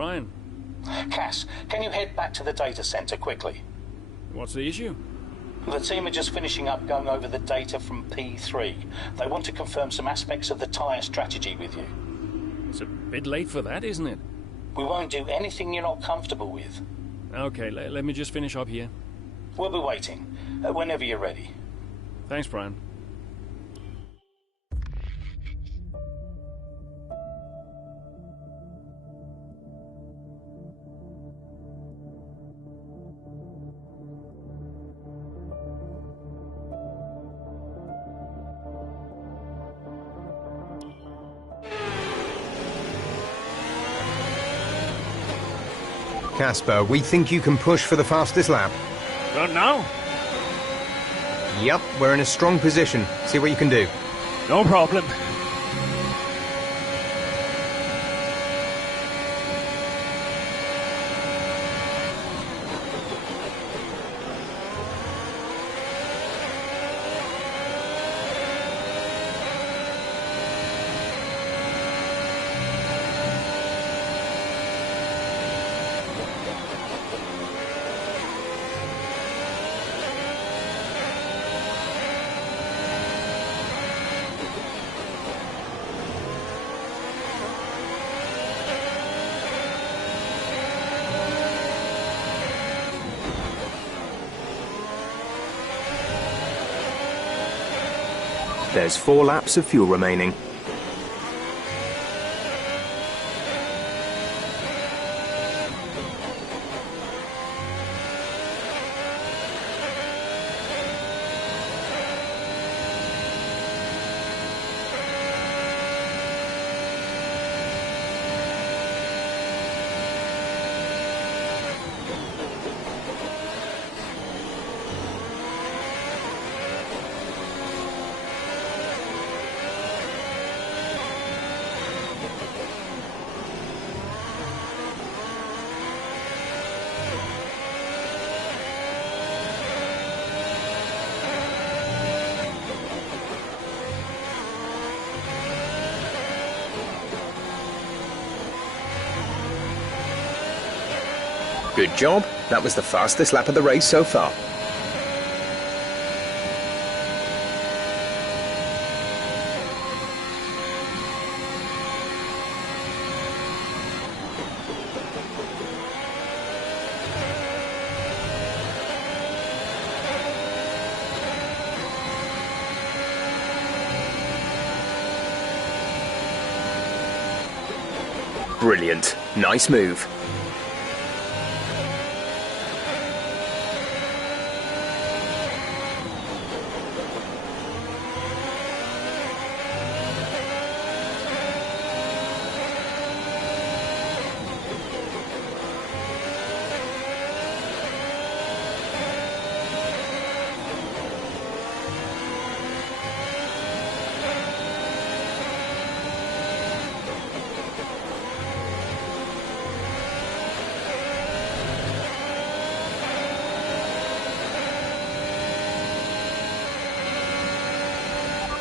Brian. Cass, can you head back to the data center quickly? What's the issue? The team are just finishing up going over the data from P3. They want to confirm some aspects of the tire strategy with you. It's a bit late for that, isn't it? We won't do anything you're not comfortable with. Okay, let me just finish up here. We'll be waiting, whenever you're ready. Thanks, Brian. Casper, we think you can push for the fastest lap. Not now? Yep, we're in a strong position. See what you can do. No problem. There's 4 laps of fuel remaining. Good job. That was the fastest lap of the race so far. Brilliant. Nice move.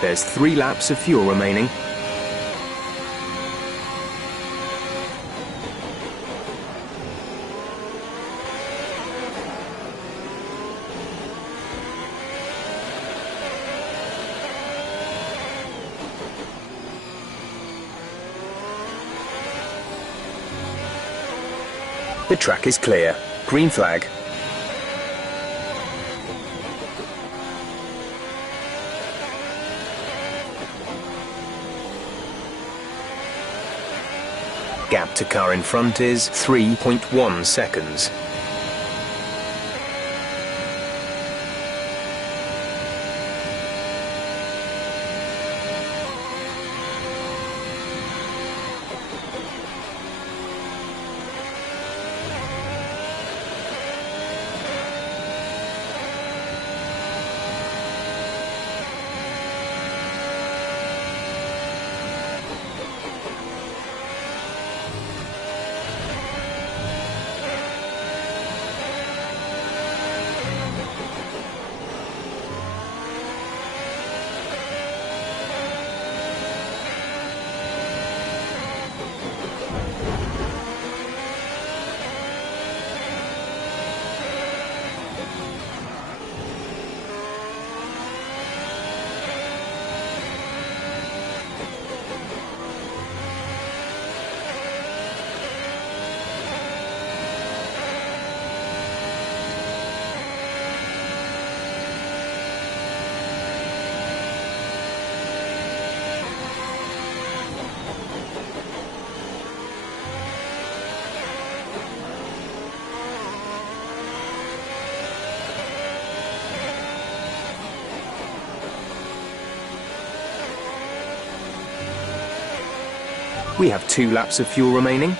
There's 3 laps of fuel remaining. The track is clear. Green flag. Gap to car in front is 3.1 seconds. We have 2 laps of fuel remaining.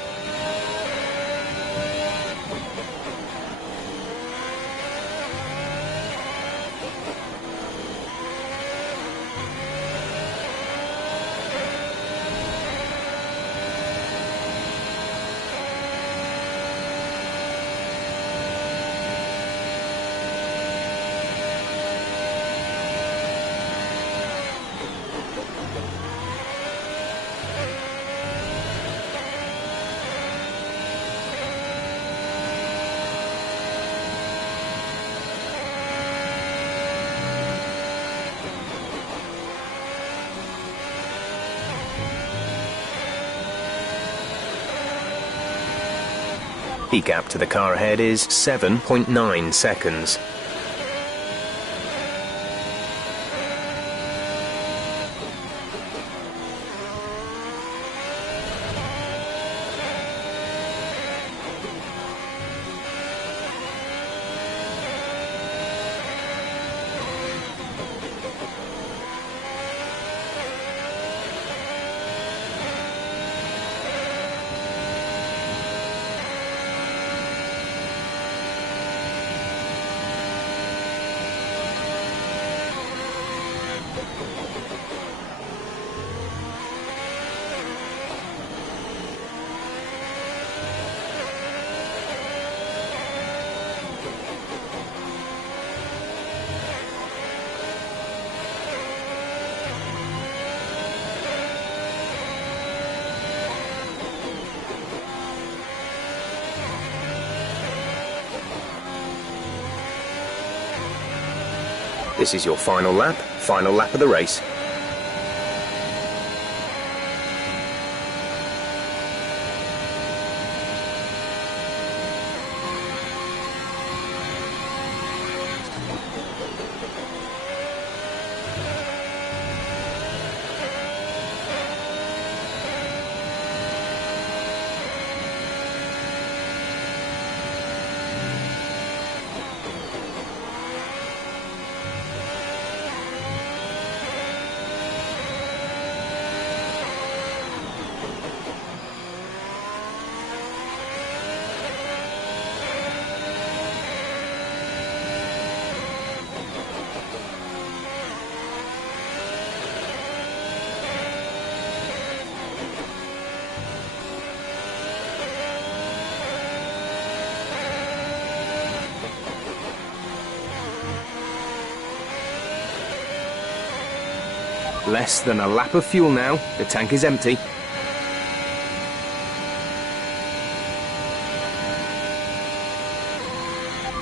The gap to the car ahead is 7.9 seconds. This is your final lap of the race. Less than a lap of fuel now. The tank is empty.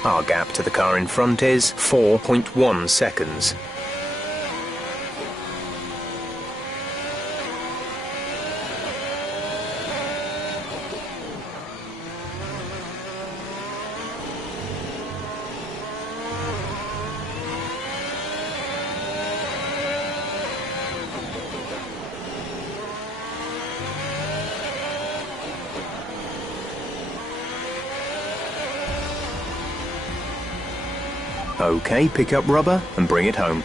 Our gap to the car in front is 4.1 seconds. Okay, pick up rubber and bring it home.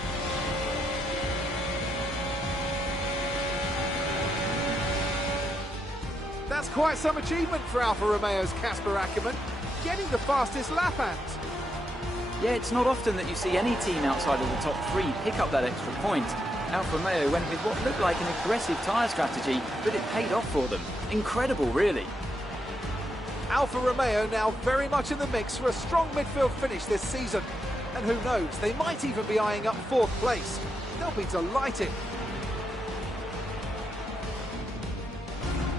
That's quite some achievement for Alfa Romeo's Casper Ackermann, getting the fastest lap at. Yeah, it's not often that you see any team outside of the top 3 pick up that extra point. Alfa Romeo went with what looked like an aggressive tyre strategy, but it paid off for them. Incredible, really. Alfa Romeo now very much in the mix for a strong midfield finish this season. And who knows, they might even be eyeing up 4th place. They'll be delighted.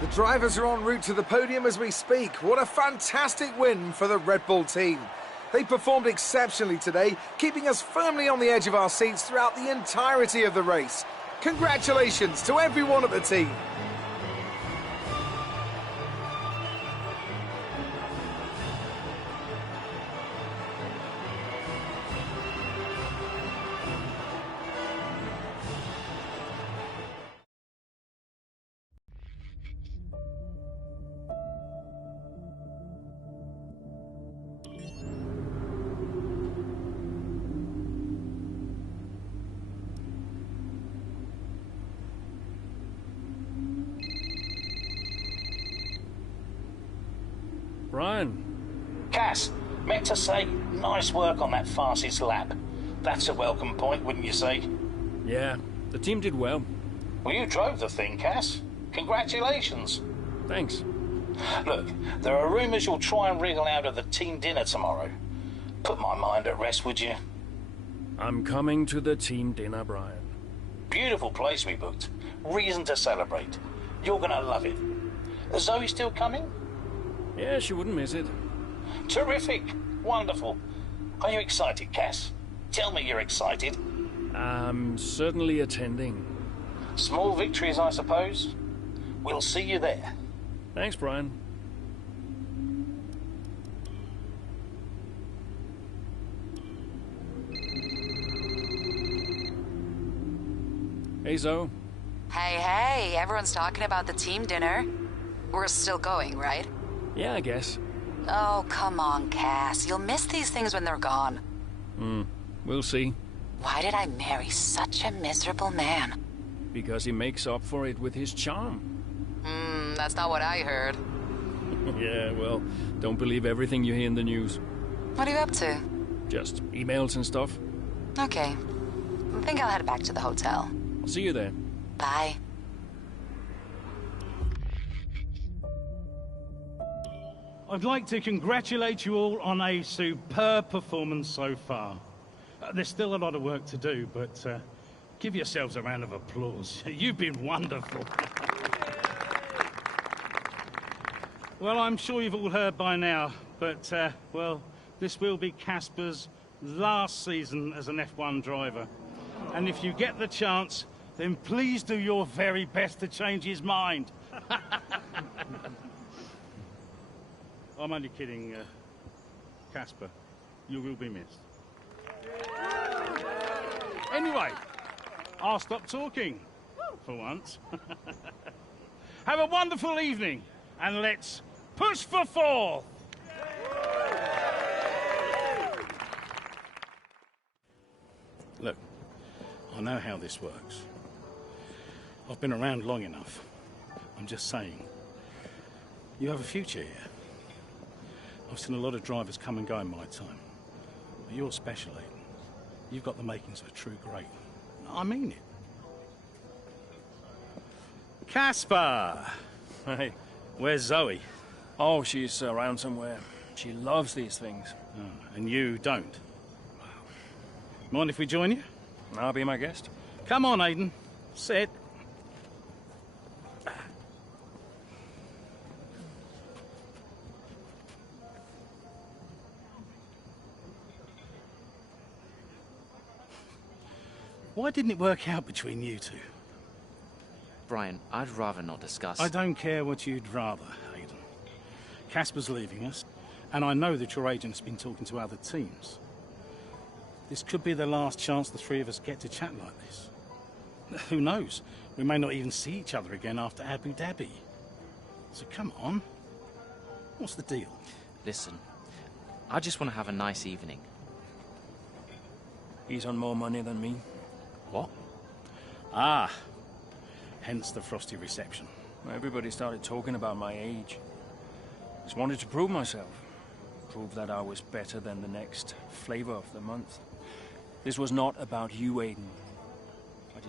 The drivers are en route to the podium as we speak. What a fantastic win for the Red Bull team. They performed exceptionally today, keeping us firmly on the edge of our seats throughout the entirety of the race. Congratulations to everyone at the team. Brian. Cass, meant to say, nice work on that fastest lap. That's a welcome point, wouldn't you say? Yeah, the team did well. Well, you drove the thing, Cass. Congratulations. Thanks. Look, there are rumours you'll try and wriggle out of the team dinner tomorrow. Put my mind at rest, would you? I'm coming to the team dinner, Brian. Beautiful place we booked. Reason to celebrate. You're gonna love it. Is Zoe still coming? Yeah, she wouldn't miss it. Terrific. Wonderful. Are you excited, Cass? Tell me you're excited. I'm certainly attending. Small victories, I suppose. We'll see you there. Thanks, Brian. Hey, Zoe. Hey, everyone's talking about the team dinner. We're still going, right? Yeah, I guess. Oh, come on, Cass. You'll miss these things when they're gone. We'll see. Why did I marry such a miserable man? Because he makes up for it with his charm. That's not what I heard. Yeah, well, don't believe everything you hear in the news. What are you up to? Just emails and stuff. Okay. I think I'll head back to the hotel. I'll see you there. Bye. I'd like to congratulate you all on a superb performance so far. There's still a lot of work to do, but give yourselves a round of applause. You've been wonderful. Well, I'm sure you've all heard by now, but, well, this will be Casper's last season as an F1 driver. And if you get the chance, then please do your very best to change his mind. I'm only kidding, Casper. You will be missed. Anyway, I'll stop talking, for once. Have a wonderful evening, and let's push for fourth! Look, I know how this works. I've been around long enough. I'm just saying, you have a future here. I've seen a lot of drivers come and go in my time. But you're special, Aiden. You've got the makings of a true great. I mean it. Casper! Hey. Where's Zoe? Oh, she's around somewhere. She loves these things. Oh, and you don't? Mind if we join you? I'll be my guest. Come on, Aiden. Sit. Why didn't it work out between you two? Brian, I'd rather not discuss. I don't care what you'd rather, Aiden. Casper's leaving us, and I know that your agent's been talking to other teams. This could be the last chance the three of us get to chat like this. Who knows? We may not even see each other again after Abu Dhabi. So come on. What's the deal? Listen, I just want to have a nice evening. He's on more money than me. What? Ah. Hence the frosty reception. Everybody started talking about my age. Just wanted to prove myself. Prove that I was better than the next flavor of the month. This was not about you, Aiden. I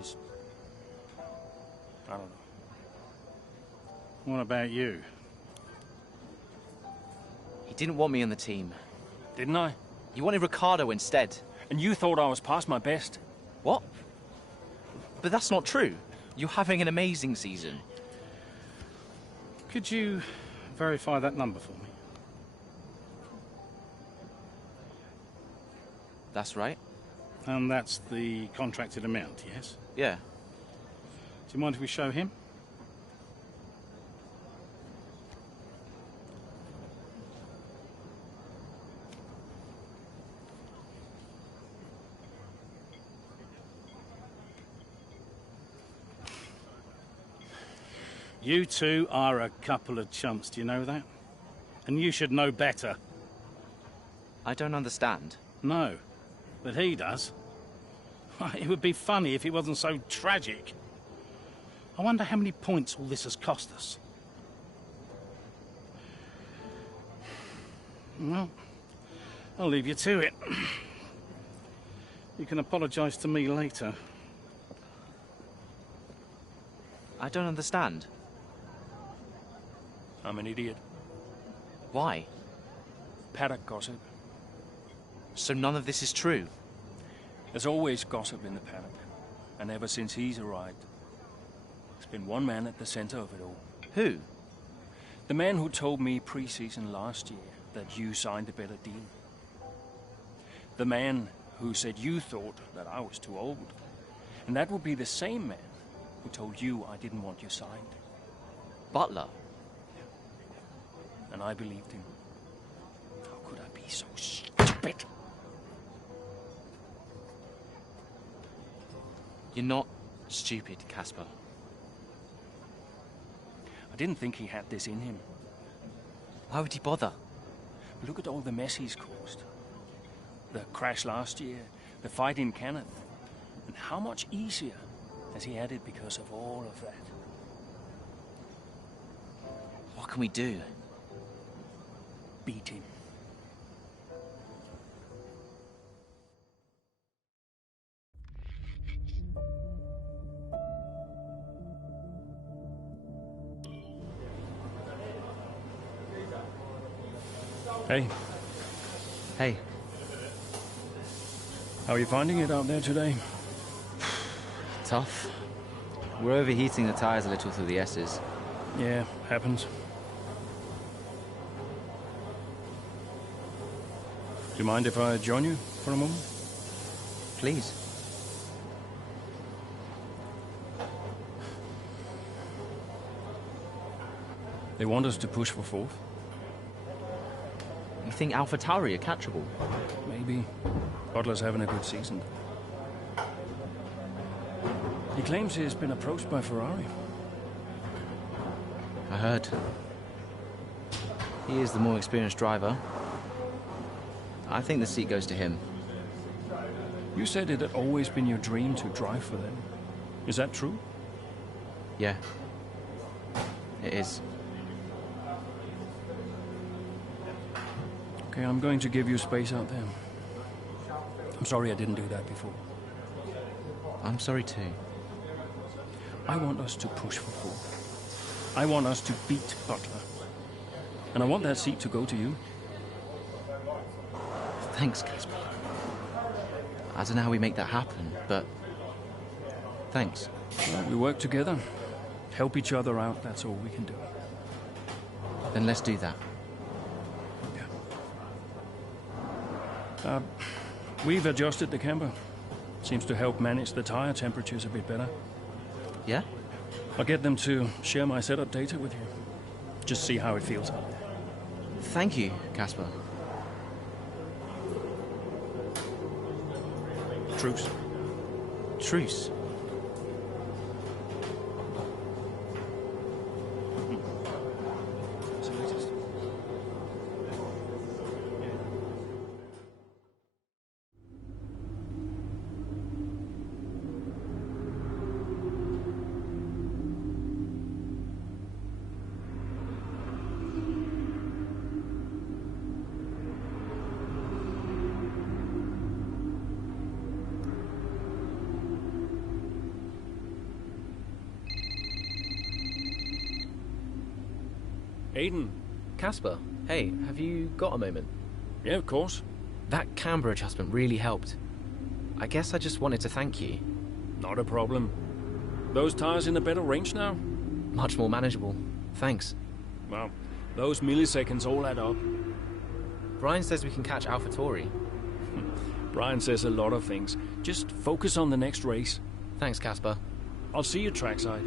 don't know. What about you? He didn't want me on the team. Didn't I? He wanted Ricardo instead. And you thought I was past my best. What? But that's not true. You're having an amazing season. Could you verify that number for me? That's right. And that's the contracted amount, yes? Yeah. Do you mind if we show him? You two are a couple of chumps, do you know that? And you should know better. I don't understand. No, but he does. It would be funny if it wasn't so tragic. I wonder how many points all this has cost us. Well, I'll leave you to it. You can apologise to me later. I don't understand. I'm an idiot. Why? Paddock gossip. So none of this is true? There's always gossip in the paddock. And ever since he's arrived, there's been one man at the center of it all. Who? The man who told me pre-season last year that you signed a better deal. The man who said you thought that I was too old. And that would be the same man who told you I didn't want you signed. Butler? And I believed him. How could I be so stupid? You're not stupid, Casper. I didn't think he had this in him. Why would he bother? Look at all the mess he's caused. The crash last year, the fight in Canada. And how much easier has he had it because of all of that? What can we do? Beat him. Hey, Hey, how are you finding it out there today? Tough. We're overheating the tyres a little through the S's. Yeah, happens. Do you mind if I join you for a moment? Please. They want us to push for fourth. You think AlphaTauri are catchable? Maybe. Butler's having a good season. He claims he's been approached by Ferrari. I heard. He is the more experienced driver. I think the seat goes to him. You said it had always been your dream to drive for them. Is that true? Yeah. It is. Okay, I'm going to give you space out there. I'm sorry I didn't do that before. I'm sorry too. I want us to push for fourth. I want us to beat Butler. And I want that seat to go to you. Thanks, Casper. I don't know how we make that happen, but thanks. Well, we work together. Help each other out, that's all we can do. Then let's do that. We've adjusted the camber. Seems to help manage the tire temperatures a bit better. Yeah? I'll get them to share my setup data with you. Just see how it feels out there. Thank you, Casper. Truce. Truce. Aiden. Casper, hey, have you got a moment? Yeah, of course. That camber adjustment really helped. I guess I just wanted to thank you. Not a problem. Those tires in a better range now? Much more manageable. Thanks. Well, those milliseconds all add up. Brian says we can catch AlphaTauri. Brian says a lot of things. Just focus on the next race. Thanks, Casper. I'll see you trackside.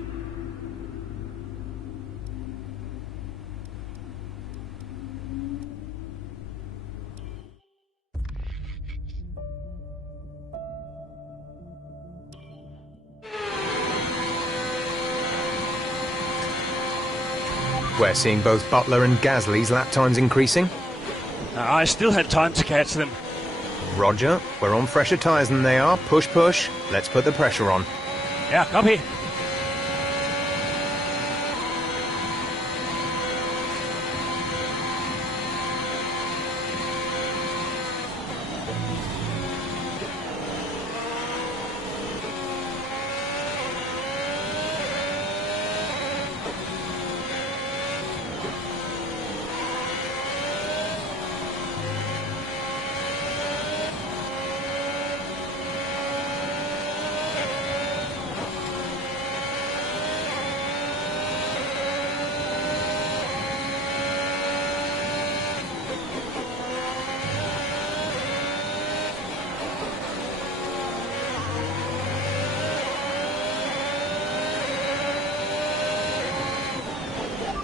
We're seeing both Butler and Gasly's lap times increasing. I still had time to catch them. Roger, we're on fresher tyres than they are. Push, push. Let's put the pressure on. Yeah, copy.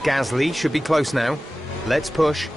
Gasly should be close now. Let's push.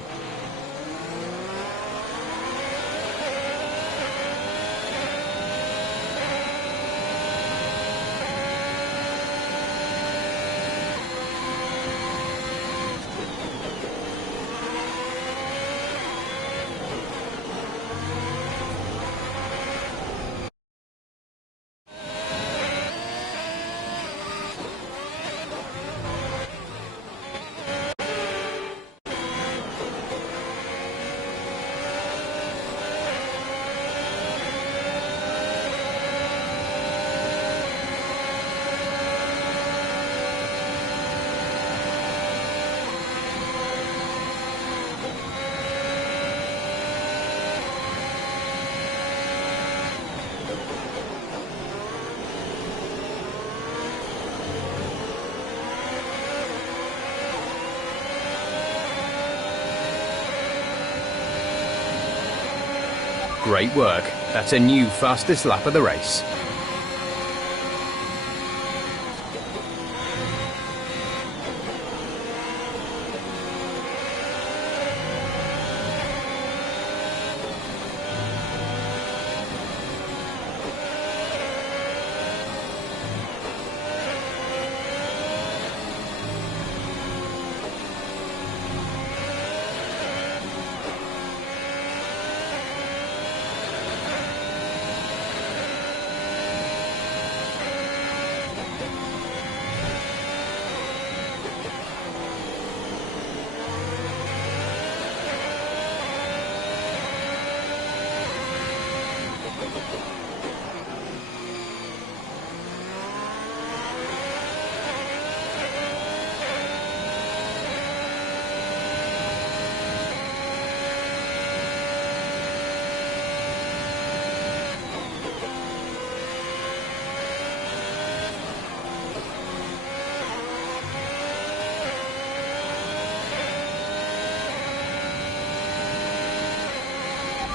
Great work. That's a new fastest lap of the race.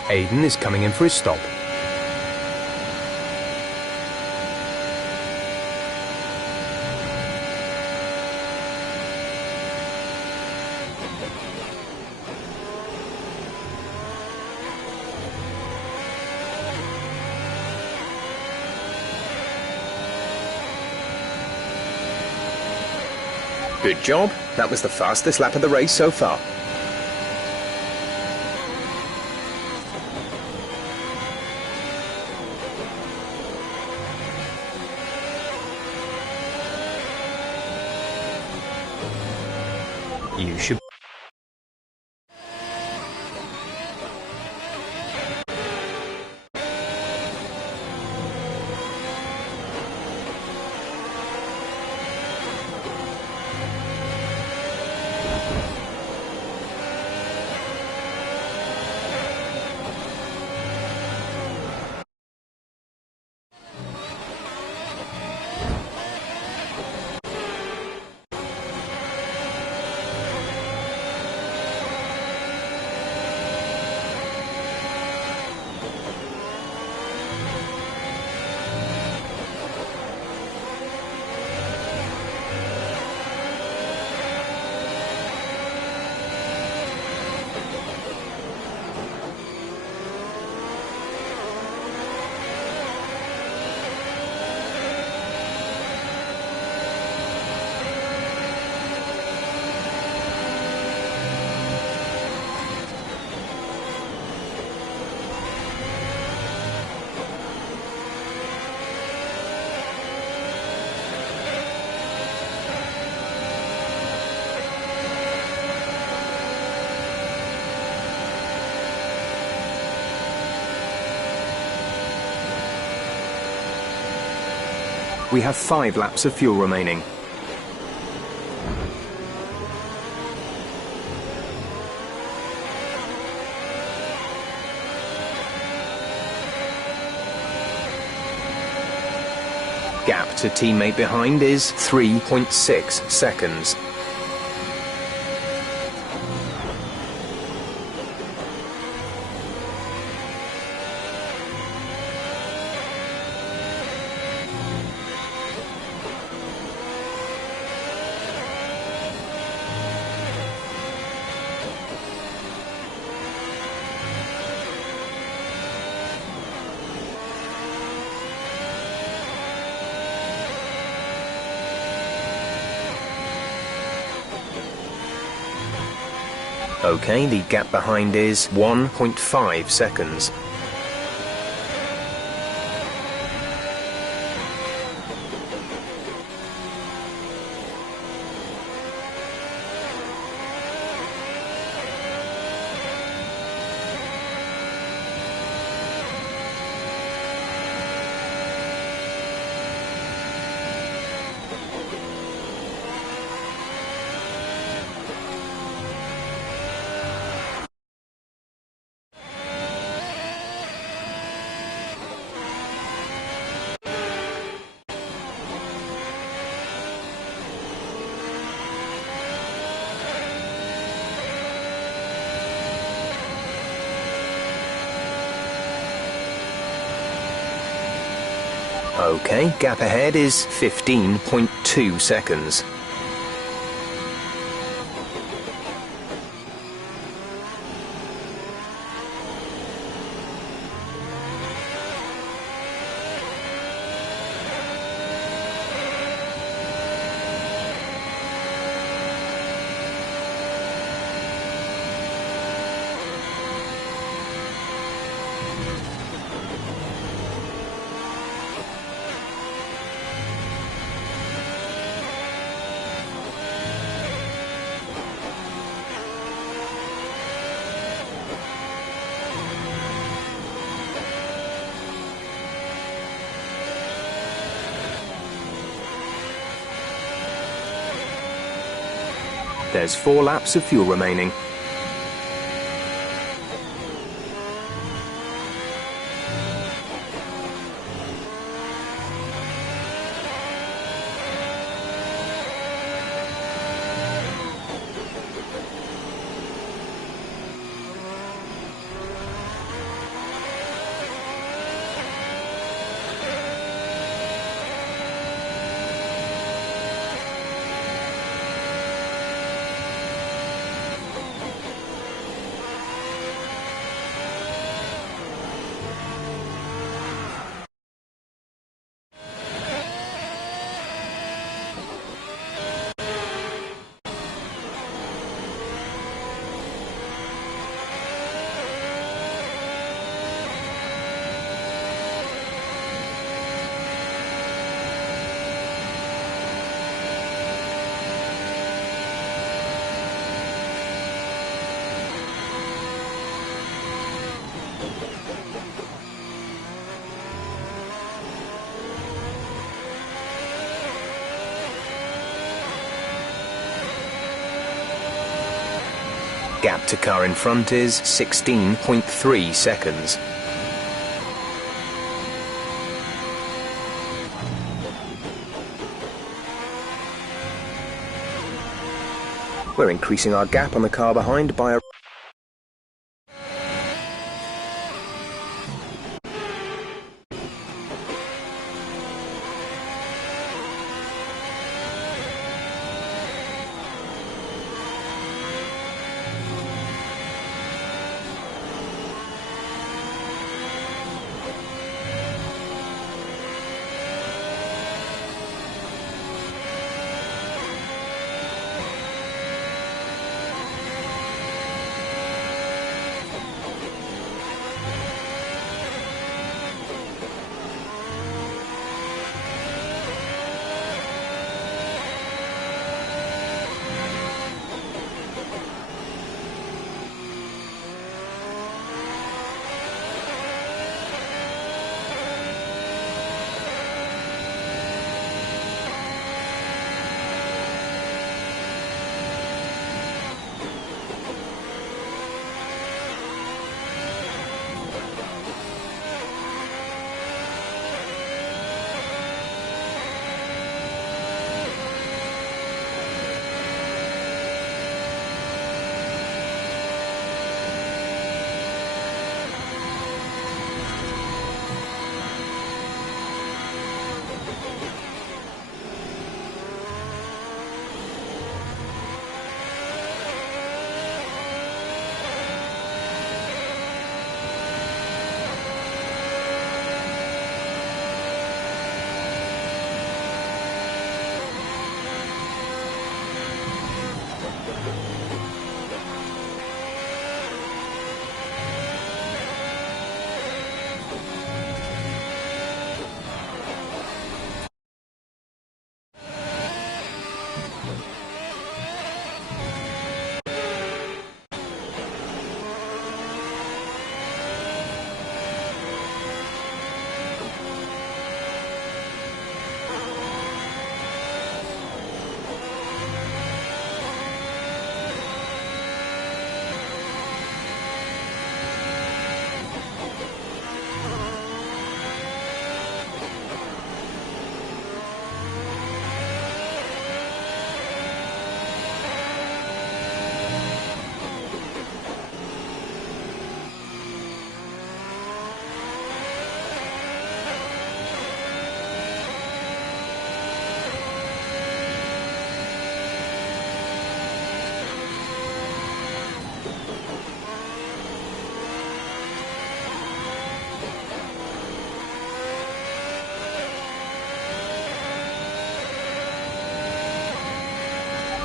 Aiden is coming in for his stop. Good job. That was the fastest lap of the race so far. You should... We have 5 laps of fuel remaining. Gap to teammate behind is 3.6 seconds. Okay, the gap behind is 1.5 seconds. Okay, gap ahead is 15.2 seconds. There's 4 laps of fuel remaining. Gap to car in front is 16.3 seconds. We're increasing our gap on the car behind by a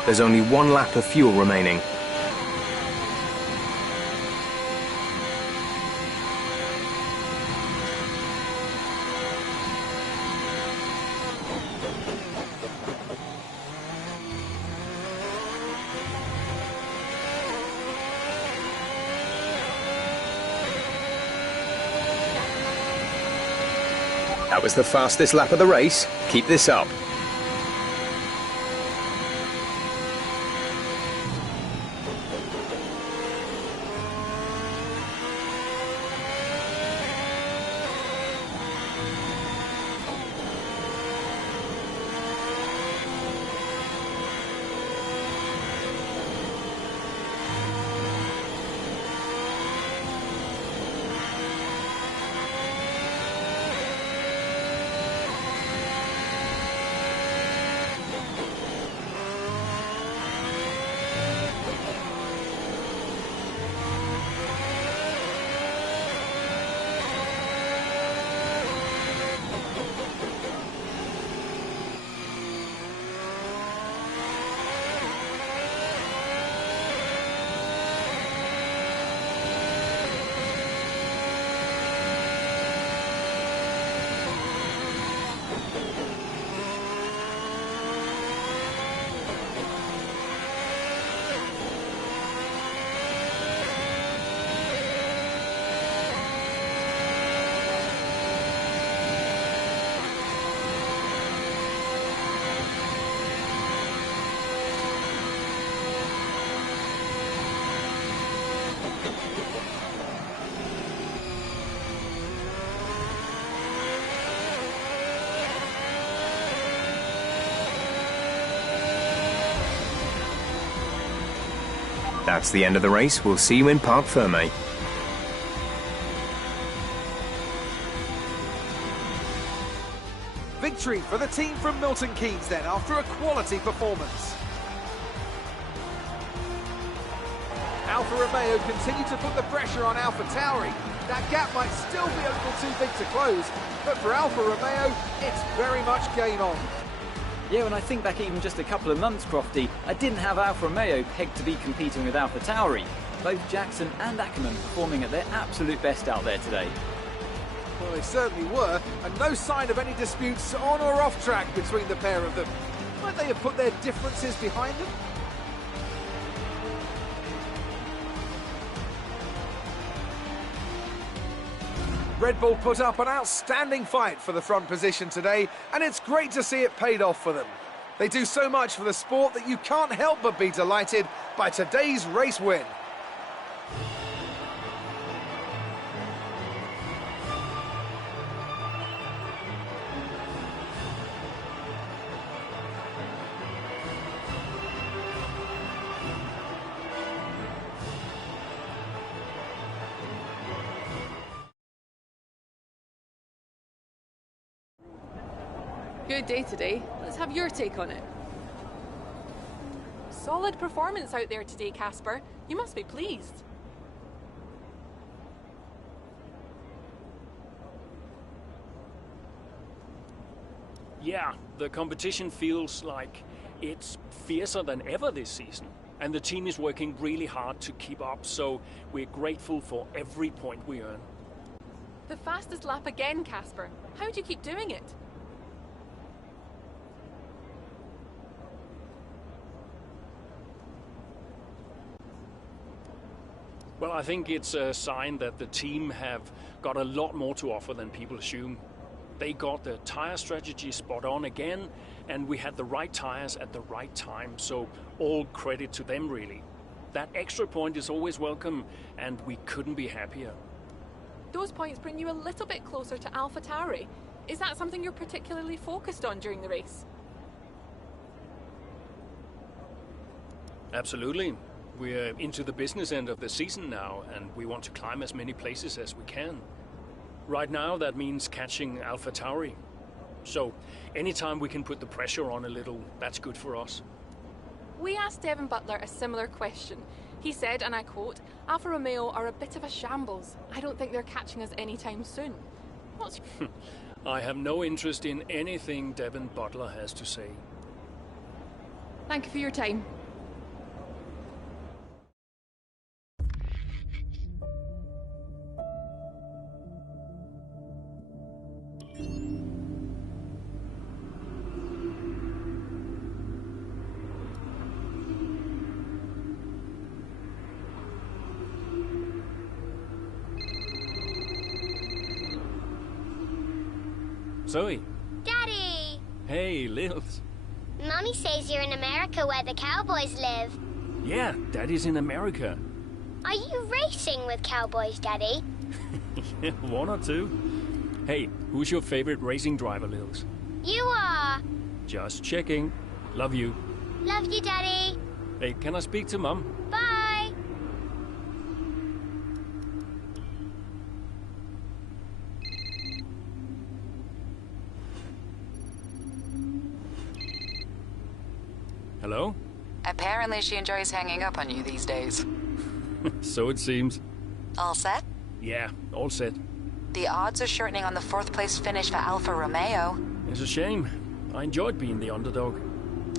There's only 1 lap of fuel remaining. That was the fastest lap of the race. Keep this up. That's the end of the race. We'll see you in Parc Ferme. Victory for the team from Milton Keynes then, after a quality performance. Alfa Romeo continue to put the pressure on AlphaTauri. That gap might still be a little too big to close, but for Alfa Romeo, it's very much game on. Yeah, when I think back even just a couple of months, Crofty, I didn't have Alfa Romeo pegged to be competing with AlphaTauri. Both Jackson and Ackerman performing at their absolute best out there today. Well, they certainly were, and no sign of any disputes on or off track between the pair of them. Might they have put their differences behind them? Red Bull put up an outstanding fight for the front position today, and it's great to see it paid off for them. They do so much for the sport that you can't help but be delighted by today's race win. Good day today. Let's have your take on it. Solid performance out there today, Casper. You must be pleased. Yeah, the competition feels like it's fiercer than ever this season. And the team is working really hard to keep up, so we're grateful for every point we earn. The fastest lap again, Casper. How do you keep doing it? Well, I think it's a sign that the team have got a lot more to offer than people assume. They got the tyre strategy spot on again, and we had the right tyres at the right time, so all credit to them, really. That extra point is always welcome, and we couldn't be happier. Those points bring you a little bit closer to AlphaTauri. Is that something you're particularly focused on during the race? Absolutely. We're into the business end of the season now, and we want to climb as many places as we can. Right now, that means catching AlphaTauri. So, anytime we can put the pressure on a little, that's good for us. We asked Devin Butler a similar question. He said, and I quote, "Alfa Romeo are a bit of a shambles. I don't think they're catching us anytime soon." What's... I have no interest in anything Devin Butler has to say. Thank you for your time. Zoe. Daddy! Hey, Lils. Mummy says you're in America where the cowboys live. Yeah, Daddy's in America. Are you racing with cowboys, Daddy? One or two. Hey, who's your favorite racing driver, Lils? You are. Just checking. Love you. Love you, Daddy. Hey, can I speak to Mum? Bye. Hello? Apparently she enjoys hanging up on you these days. So it seems. All set? Yeah, all set. The odds are shortening on the 4th place finish for Alfa Romeo. It's a shame. I enjoyed being the underdog.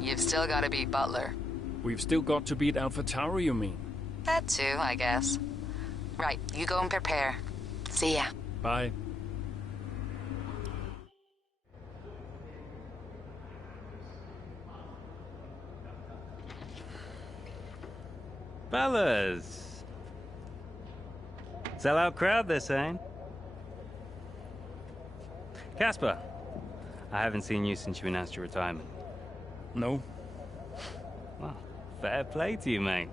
You've still got to beat Butler. We've still got to beat AlphaTauri, you mean? That too, I guess. Right, you go and prepare. See ya. Bye. Fellas! Sell-out crowd, they're saying. Casper, I haven't seen you since you announced your retirement. No. Well, fair play to you, mate.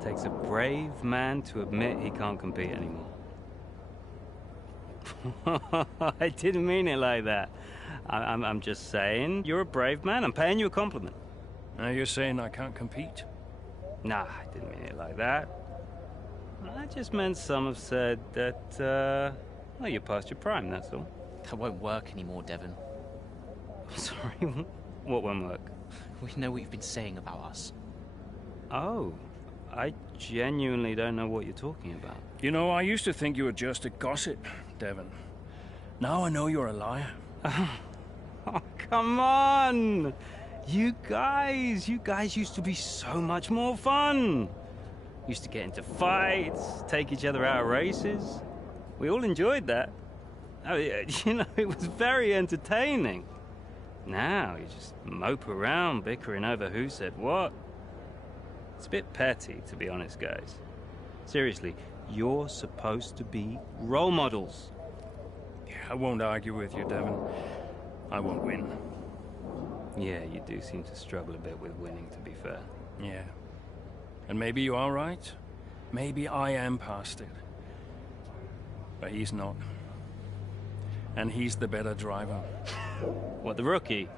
Takes a brave man to admit he can't compete anymore. I didn't mean it like that. I'm just saying, you're a brave man. I'm paying you a compliment. Now you're saying I can't compete? Nah, I didn't mean it like that. I just meant some have said that, well, you're past your prime, that's all. That won't work anymore, Devon. Sorry, what won't work? We know what you've been saying about us. Oh, I genuinely don't know what you're talking about. You know, I used to think you were just a gossip, Devon. Now I know you're a liar. Oh, come on! You guys used to be so much more fun. Used to get into fights, take each other out of races. We all enjoyed that. I mean, you know, it was very entertaining. Now you just mope around bickering over who said what. It's a bit petty, to be honest, guys. Seriously, you're supposed to be role models. Yeah, I won't argue with you, Devon. I won't win. Yeah, you do seem to struggle a bit with winning, to be fair. Yeah. And maybe you are right. Maybe I am past it. But he's not. And he's the better driver. What, the rookie?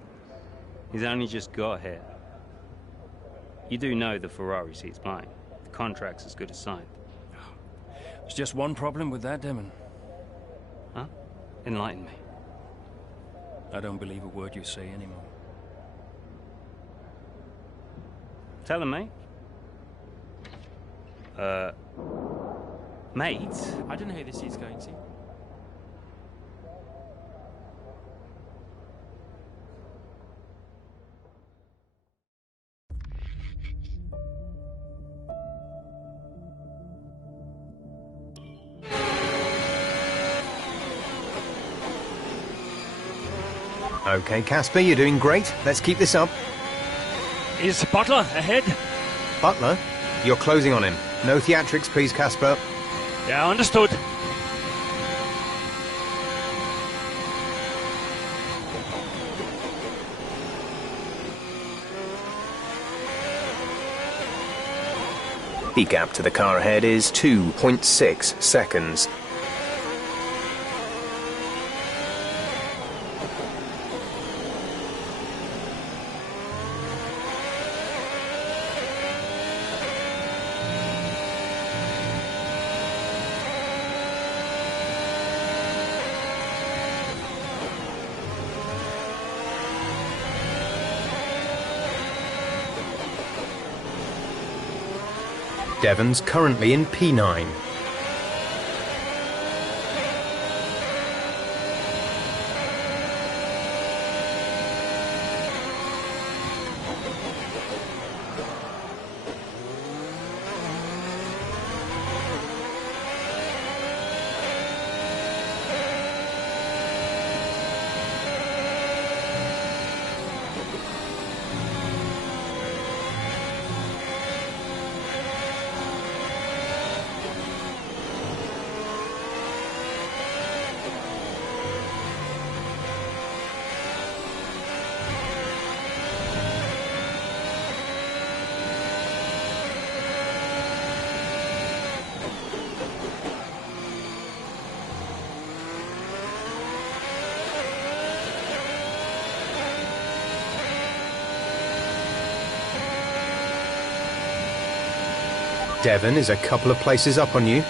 He's only just got here. You do know the Ferrari seat's mine. The contract's as good as signed. There's just one problem with that, Devon. Huh? Enlighten me. I don't believe a word you say anymore. Tell him, mate. Mate? I don't know who this is going to. Okay, Casper, you're doing great. Let's keep this up. Is Butler ahead? Butler, you're closing on him. No theatrics, please, Casper. Yeah, understood. The gap to the car ahead is 2.6 seconds. Devon's currently in P9. Devon is a couple of places up on you.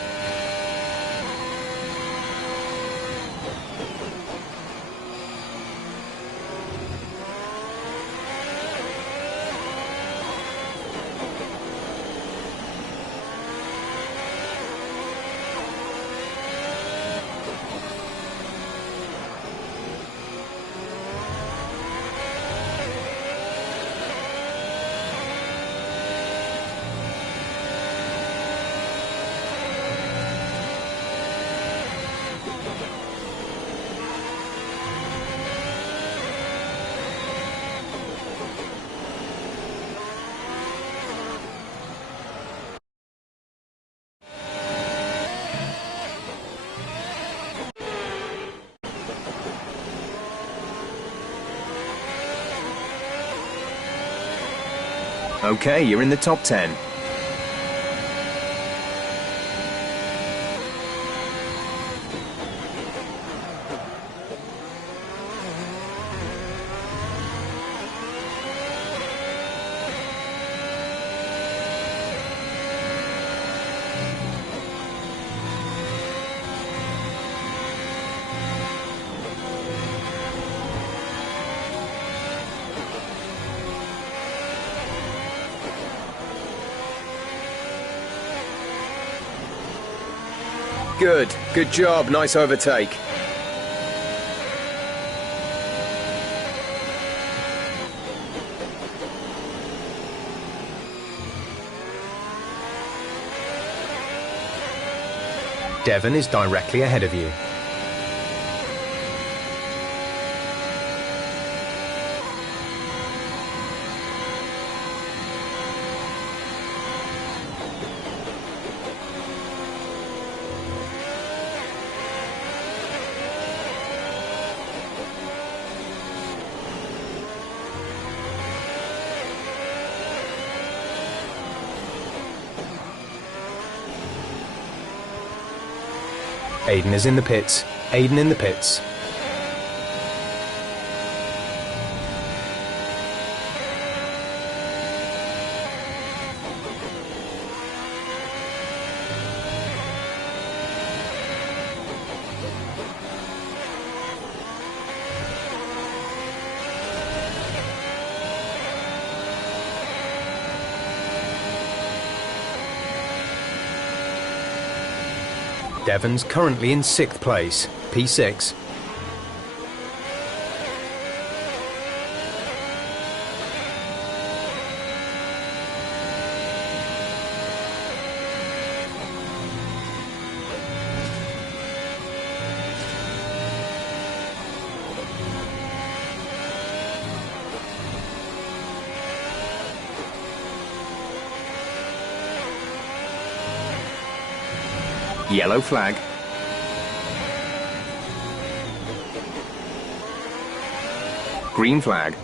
Okay, you're in the top 10. Good job, nice overtake. Devon is directly ahead of you. Aiden is in the pits. Aiden in the pits. Devon's currently in 6th place, P6. Yellow flag. Green flag.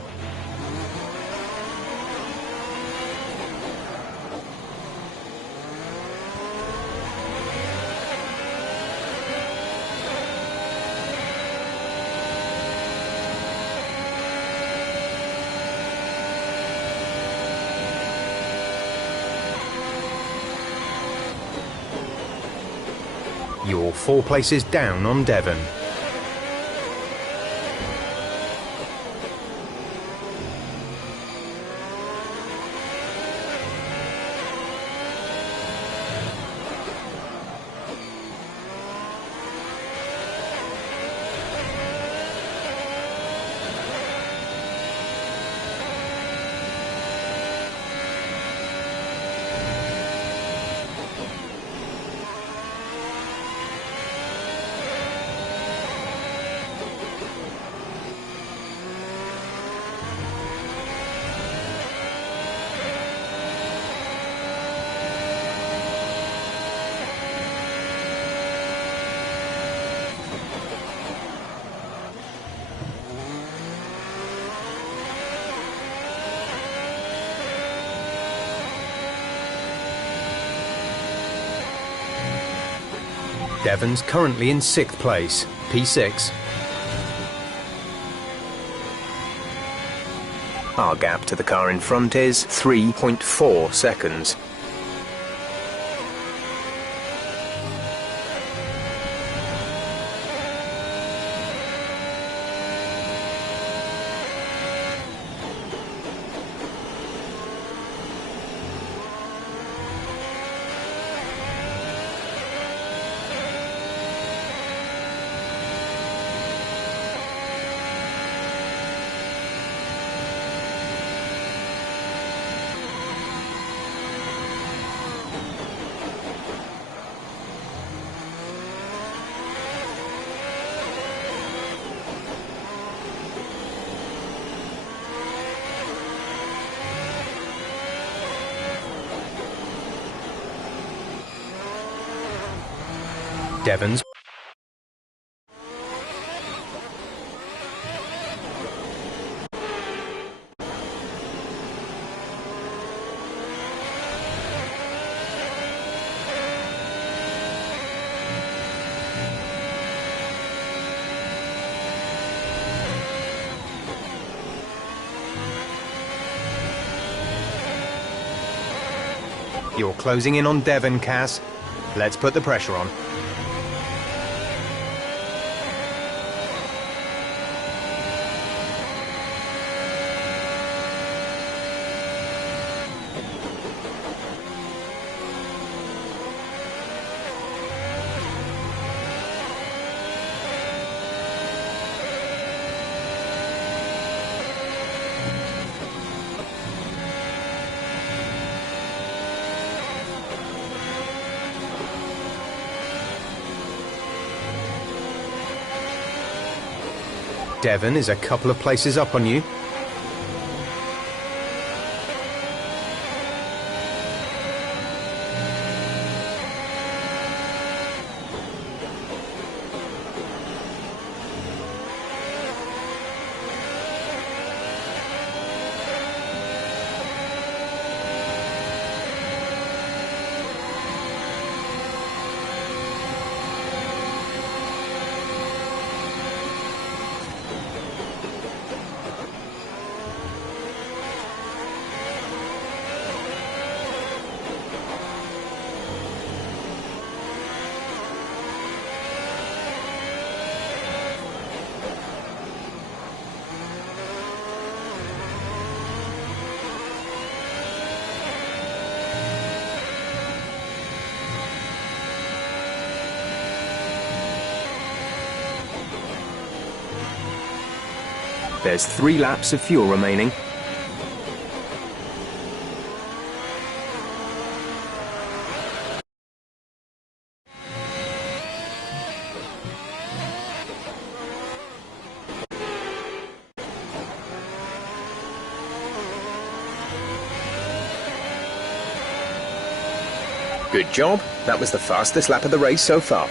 You're 4 places down on Devon. Devon's currently in 6th place, P6. Our gap to the car in front is 3.4 seconds. Devon's. You're closing in on Devon, Cass. Let's put the pressure on. Devon is a couple of places up on you. There's 3 laps of fuel remaining. Good job. That was the fastest lap of the race so far.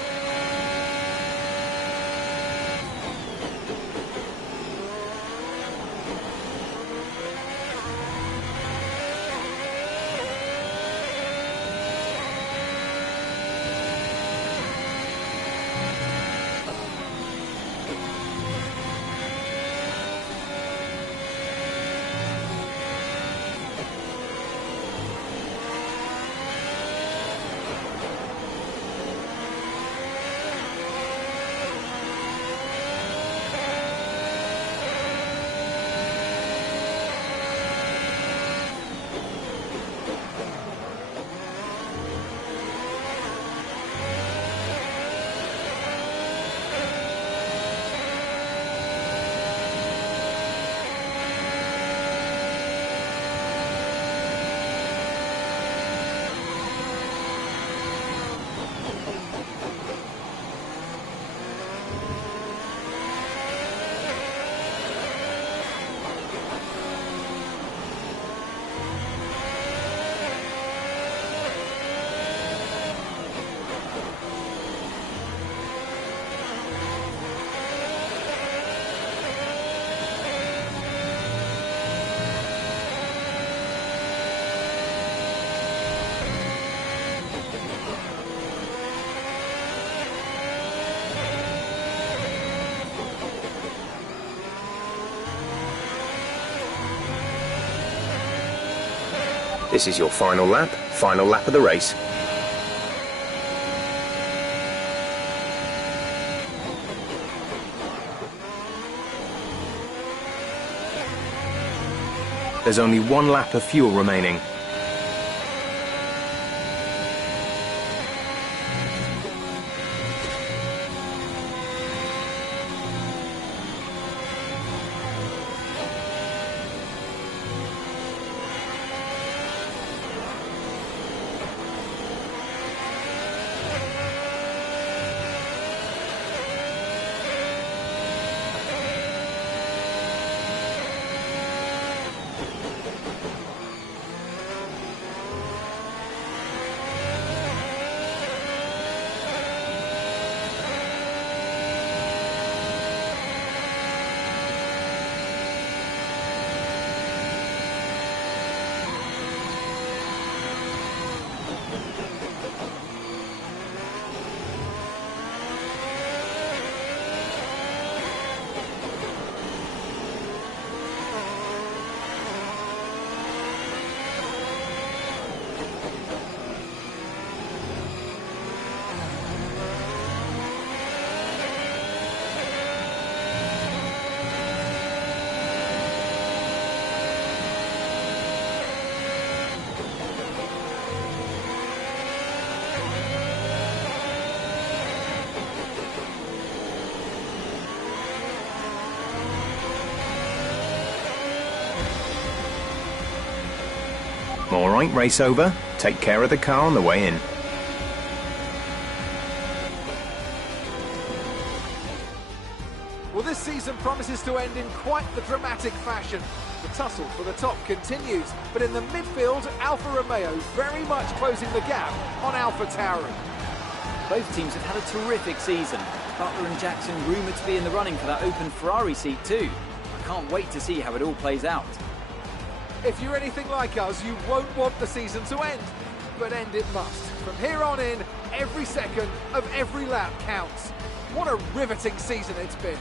This is your final lap of the race. There's only 1 lap of fuel remaining. All right, race over. Take care of the car on the way in. Well, this season promises to end in quite the dramatic fashion. The tussle for the top continues, but in the midfield, Alfa Romeo very much closing the gap on AlphaTauri. Both teams have had a terrific season. Butler and Jackson rumoured to be in the running for that open Ferrari seat too. I can't wait to see how it all plays out. If you're anything like us, you won't want the season to end, but end it must. From here on in, every second of every lap counts. What a riveting season it's been.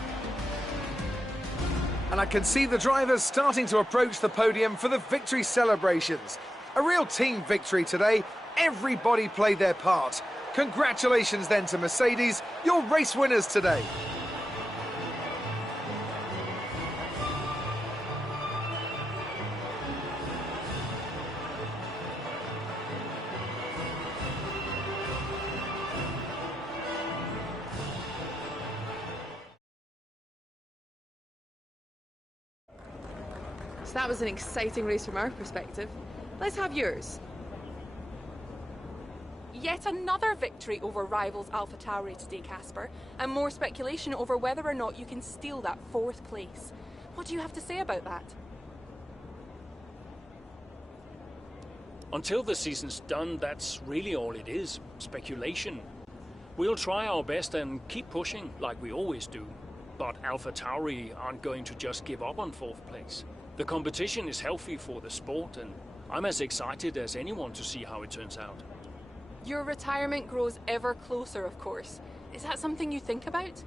And I can see the drivers starting to approach the podium for the victory celebrations. A real team victory today. Everybody played their part. Congratulations then to Mercedes, your race winners today. So that was an exciting race from our perspective. Let's have yours. Yet another victory over rivals AlphaTauri today, Casper, and more speculation over whether or not you can steal that 4th place. What do you have to say about that? Until the season's done, that's really all it is. Speculation. We'll try our best and keep pushing, like we always do. But AlphaTauri aren't going to just give up on 4th place. The competition is healthy for the sport, and I'm as excited as anyone to see how it turns out. Your retirement grows ever closer, of course. Is that something you think about?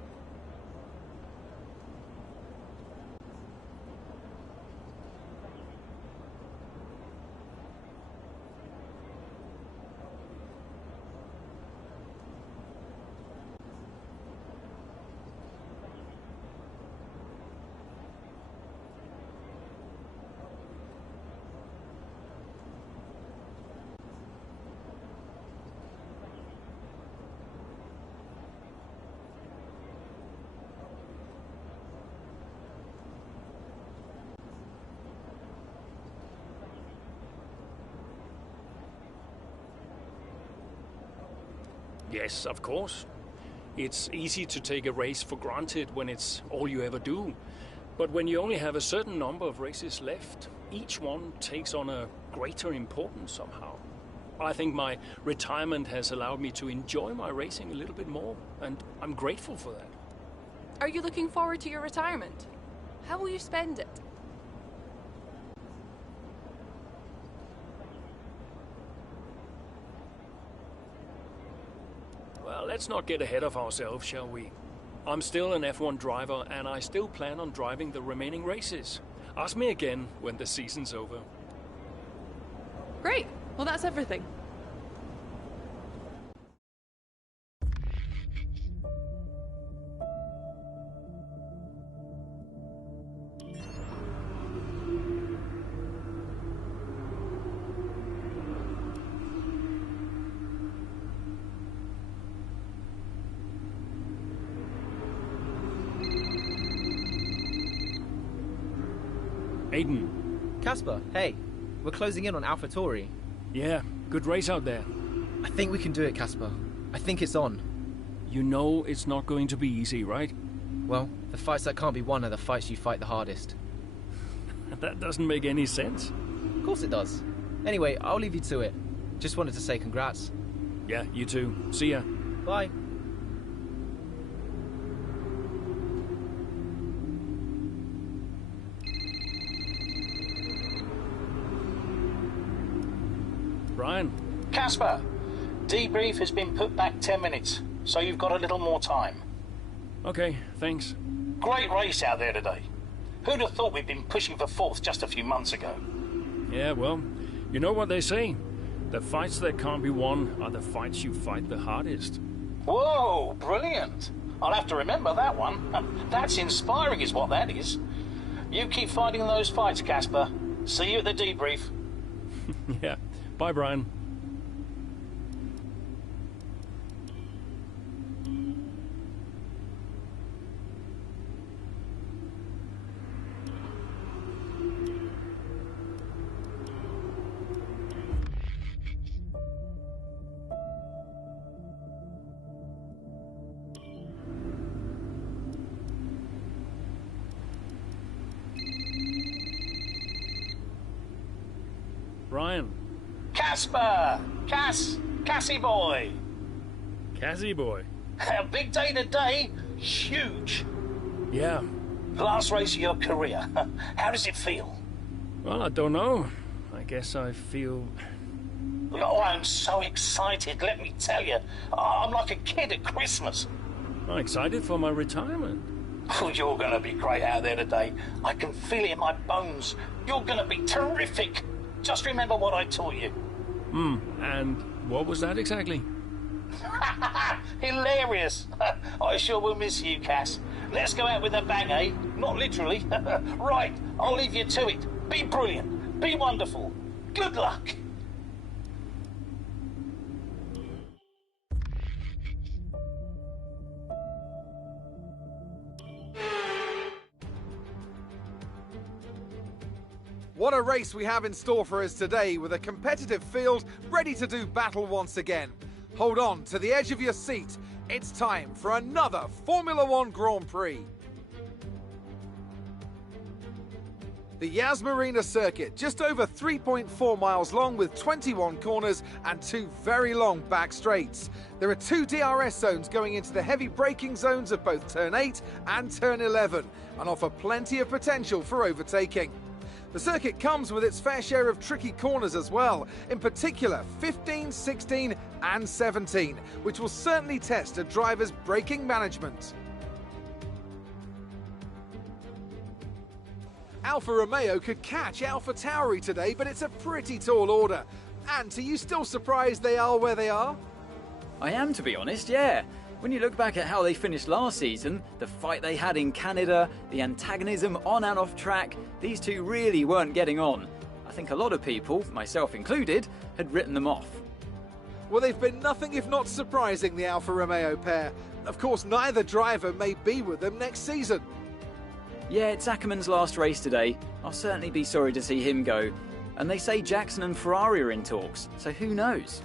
Yes, of course. It's easy to take a race for granted when it's all you ever do. But when you only have a certain number of races left, each one takes on a greater importance somehow. I think my retirement has allowed me to enjoy my racing a little bit more, and I'm grateful for that. Are you looking forward to your retirement? How will you spend it? Well, let's not get ahead of ourselves, shall we? I'm still an F1 driver, and I still plan on driving the remaining races. Ask me again when the season's over. Great. Well, that's everything. Aiden. Casper, hey. We're closing in on AlphaTauri. Yeah, good race out there. I think we can do it, Casper. I think it's on. You know it's not going to be easy, right? Well, the fights that can't be won are the fights you fight the hardest. That doesn't make any sense. Of course it does. Anyway, I'll leave you to it. Just wanted to say congrats. Yeah, you too. See ya. Bye. Brian. Casper, debrief has been put back 10 minutes, so you've got a little more time. Okay, thanks. Great race out there today. Who'd have thought we'd been pushing for 4th just a few months ago? Yeah, well, you know what they say. The fights that can't be won are the fights you fight the hardest. Whoa, brilliant. I'll have to remember that one. That's inspiring is what that is. You keep fighting those fights, Casper. See you at the debrief. Yeah. Bye, Brian. Brian. Casper! Cassie boy! Cassie boy. Big day today. Huge. Yeah. Last race of your career. How does it feel? Well, I don't know. I guess I feel... Oh, I'm so excited, let me tell you. I'm like a kid at Christmas. I'm excited for my retirement. Oh, you're going to be great out there today. I can feel it in my bones. You're going to be terrific. Just remember what I taught you. And what was that exactly? Hilarious. I sure will miss you, Cass. Let's go out with a bang, eh? Not literally. Right, I'll leave you to it. Be brilliant. Be wonderful. Good luck. What a race we have in store for us today, with a competitive field ready to do battle once again. Hold on to the edge of your seat. It's time for another Formula One Grand Prix. The Yas Marina circuit, just over 3.4 miles long with 21 corners and 2 very long back straights. There are 2 DRS zones going into the heavy braking zones of both Turn 8 and Turn 11 and offer plenty of potential for overtaking. The circuit comes with its fair share of tricky corners as well, in particular 15, 16 and 17, which will certainly test a driver's braking management. Alfa Romeo could catch AlphaTauri today, but it's a pretty tall order. And are you still surprised they are where they are? I am, to be honest, yeah. When you look back at how they finished last season, the fight they had in Canada, the antagonism on and off track, these two really weren't getting on. I think a lot of people, myself included, had written them off. Well, they've been nothing if not surprising, the Alfa Romeo pair. Of course, neither driver may be with them next season. Yeah, it's Ackerman's last race today. I'll certainly be sorry to see him go. And they say Jackson and Ferrari are in talks, so who knows?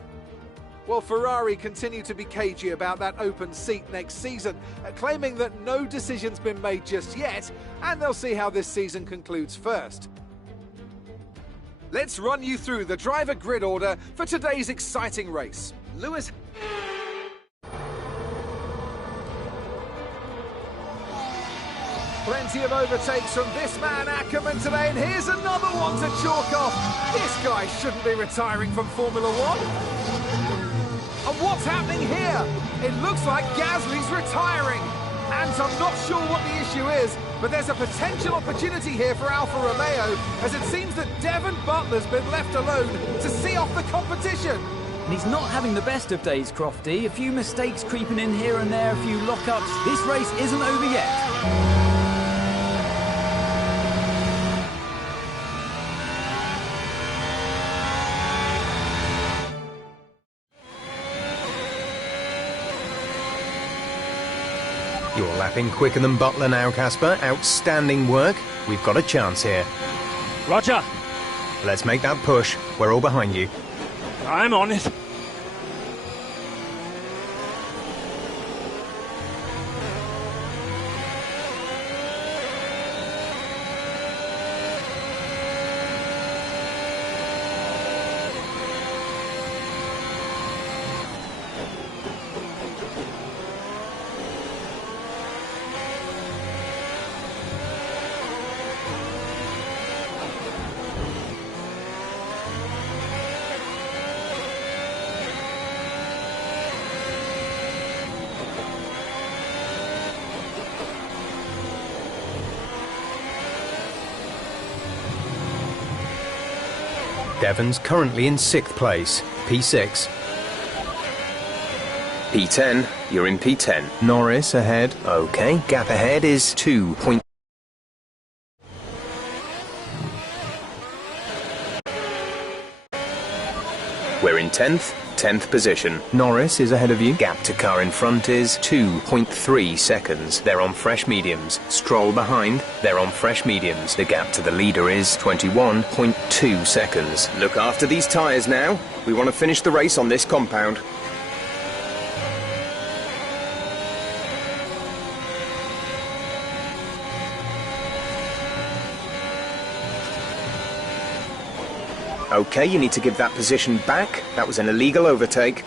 Well, Ferrari continue to be cagey about that open seat next season, claiming that no decision's been made just yet, and they'll see how this season concludes first. Let's run you through the driver grid order for today's exciting race. Lewis... Plenty of overtakes from this man Ackerman today, and here's another one to chalk off. This guy shouldn't be retiring from Formula One. And what's happening here? It looks like Gasly's retiring. And I'm not sure what the issue is, but there's a potential opportunity here for Alfa Romeo, as it seems that Devon Butler's been left alone to see off the competition. And he's not having the best of days, Crofty. A few mistakes creeping in here and there, a few lockups. This race isn't over yet. You're lapping quicker than Butler now, Casper. Outstanding work. We've got a chance here. Roger. Let's make that push. We're all behind you. I'm on it. Devon's currently in 6th place, P6. P10, you're in P10. Norris ahead. Okay, gap ahead is 2. We're in 10th position. Norris is ahead of you. Gap to car in front is 2.3 seconds. They're on fresh mediums. Stroll behind. They're on fresh mediums. The gap to the leader is 21.2 seconds. Look after these tyres now. We want to finish the race on this compound. Okay, you need to give that position back. That was an illegal overtake.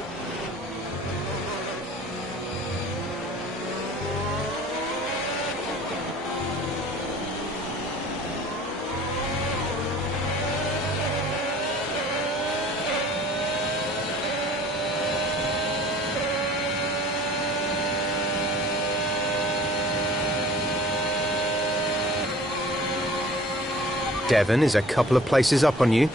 Devon is a couple of places up on you.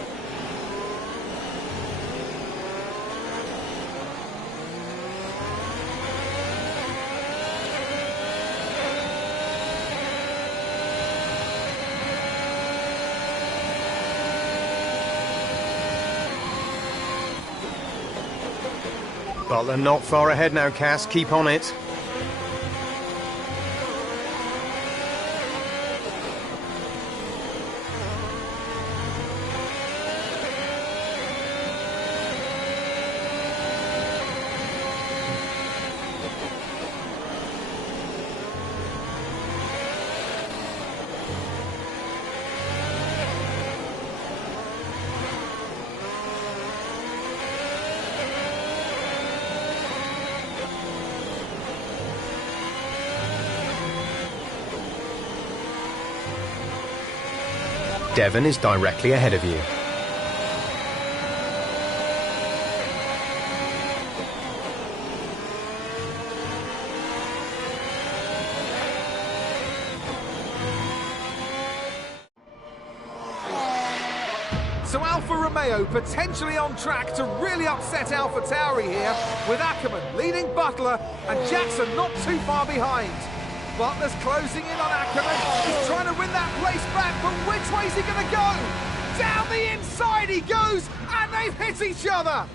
Butler not far ahead now, Cass. Keep on it. Devon is directly ahead of you. So Alfa Romeo potentially on track to really upset AlphaTauri here, with Ackerman leading Butler and Jackson not too far behind. Butler's closing in on Ackerman. He's trying to win that place back, but which way's he going to go? Down the inside he goes, and they've hit each other.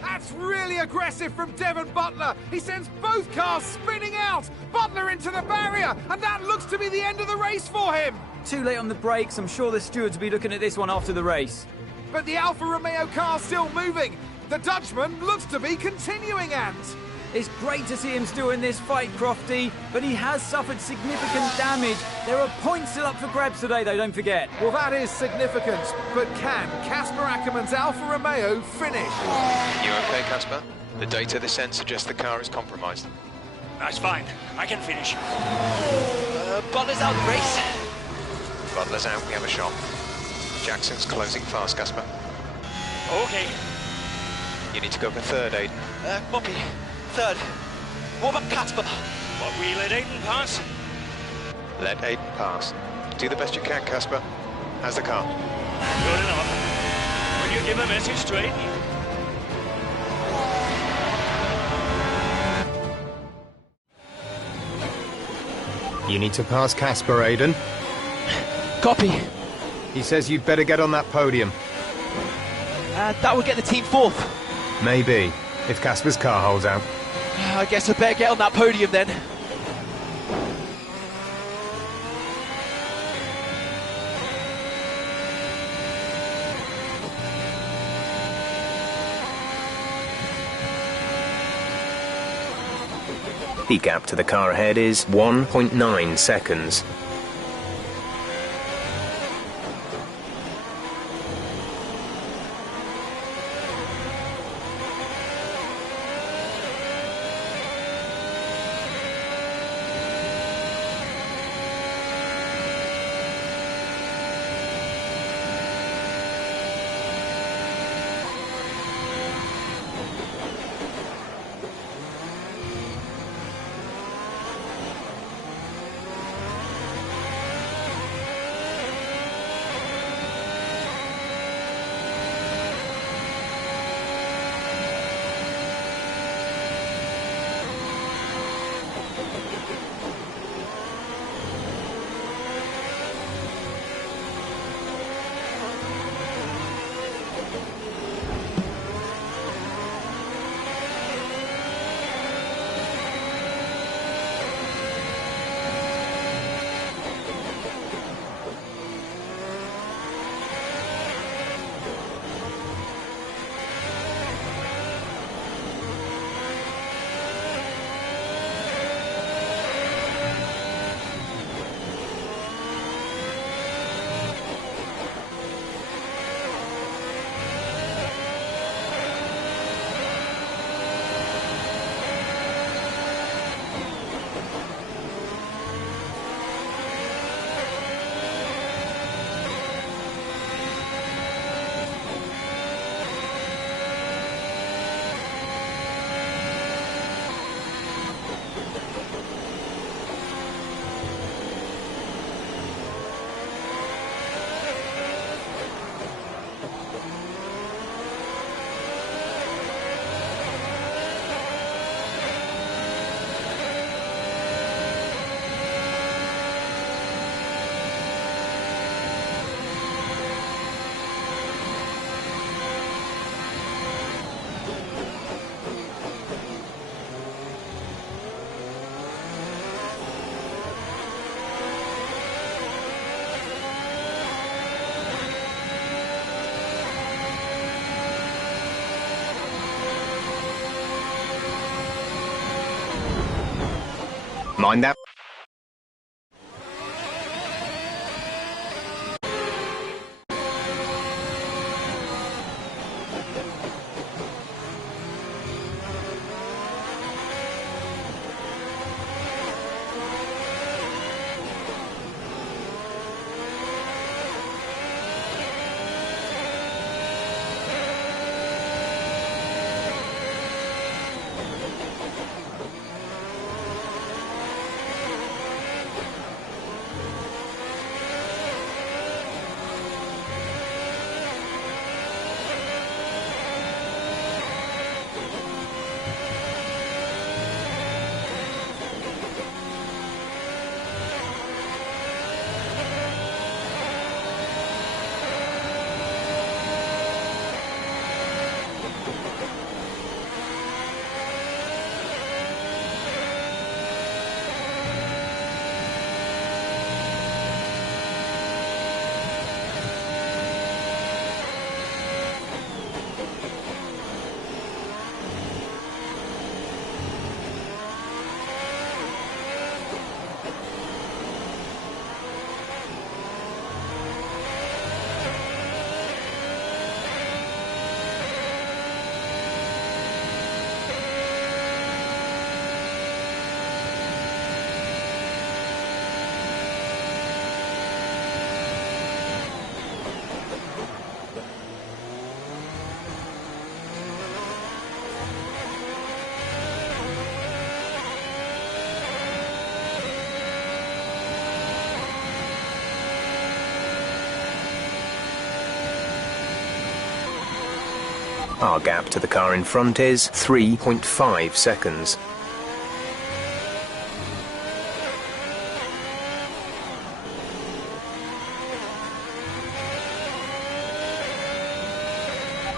That's really aggressive from Devon Butler. He sends both cars spinning out. Butler into the barrier, and that looks to be the end of the race for him. Too late on the brakes. I'm sure the stewards will be looking at this one after the race. But the Alfa Romeo car's still moving. The Dutchman looks to be continuing, and... It's great to see him still in this fight, Crofty, but he has suffered significant damage. There are points still up for grabs today, though, don't forget. Well, that is significant, but can Casper Ackerman's Alfa Romeo finish? You okay, Casper? The data this end suggests the car is compromised. That's fine. I can finish. Butler's out of the race. Butler's out, we have a shot. Jackson's closing fast, Casper. Okay. You need to go for third, Aiden. Copy. Third. What about Casper? What, we let Aiden pass? Let Aiden pass. Do the best you can, Casper. How's the car? Good enough. Will you give a message to Aiden? You need to pass Casper, Aiden. Copy. He says you'd better get on that podium. That would get the team fourth. Maybe, if Casper's car holds out. I guess I better get on that podium then. The gap to the car ahead is 1.9 seconds. Mind that. Our gap to the car in front is 3.5 seconds.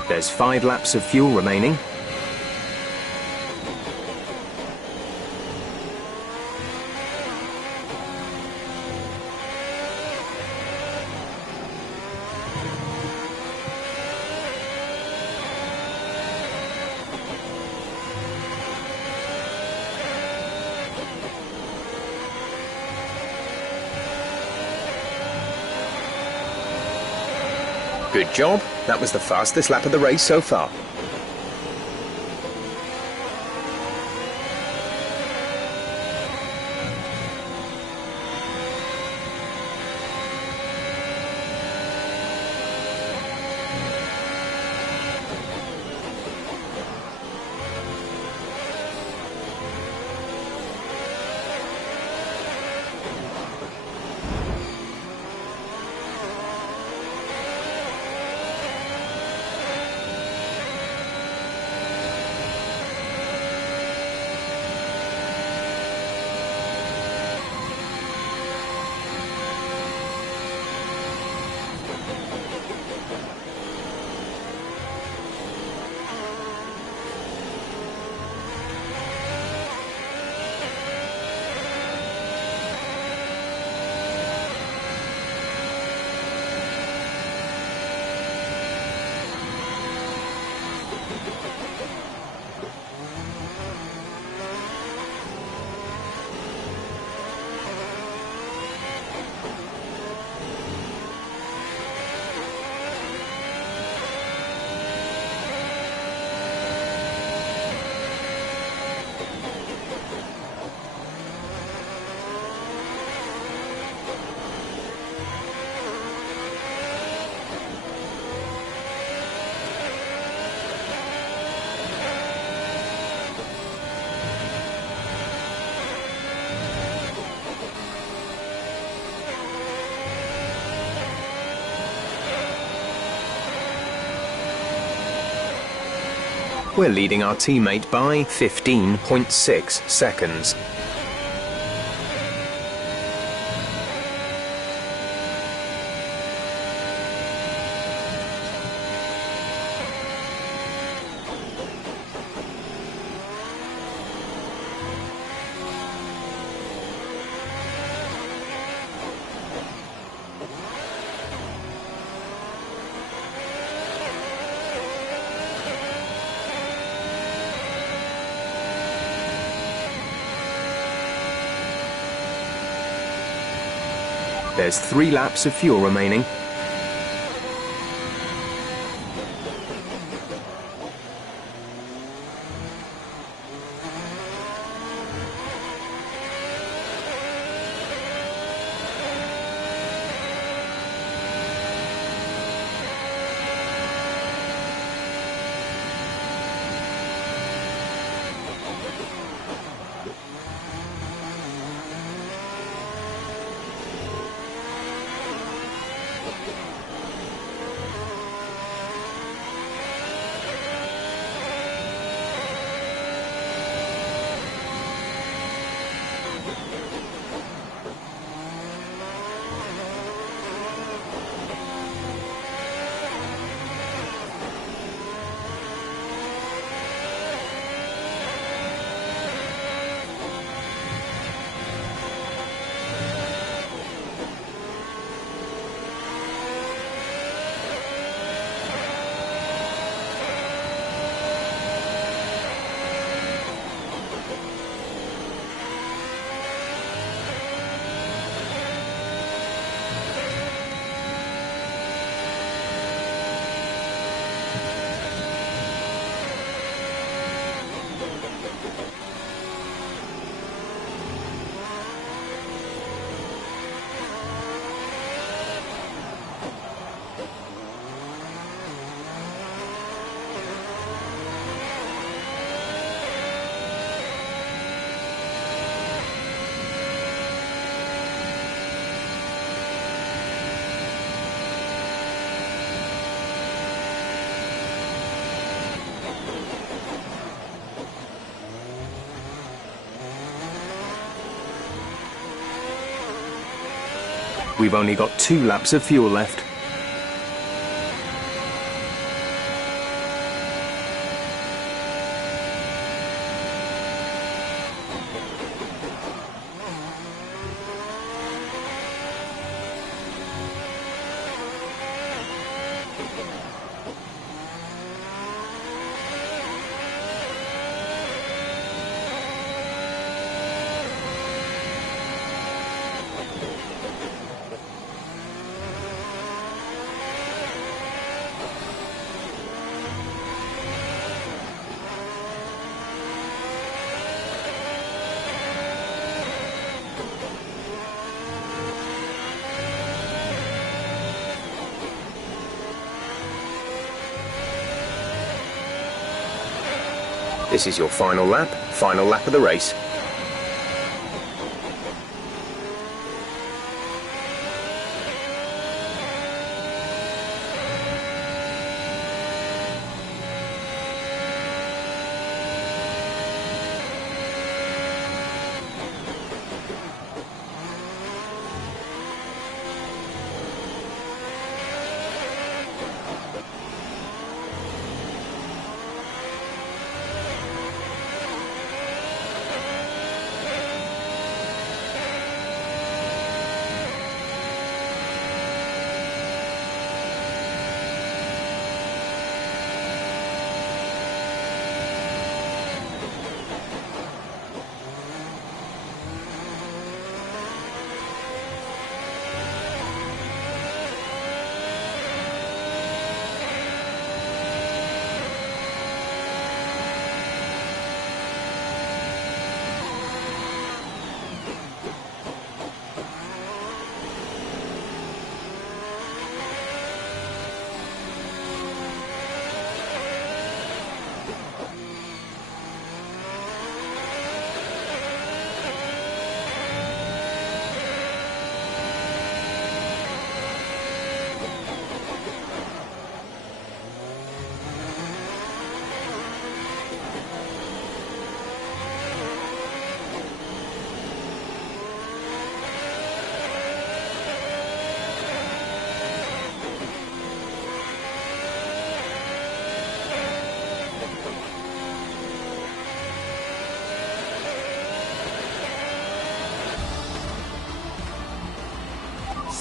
There's 5 laps of fuel remaining. Good job. That was the fastest lap of the race so far. We're leading our teammate by 15.6 seconds. There's 3 laps of fuel remaining. We've only got 2 laps of fuel left. This is your final lap of the race.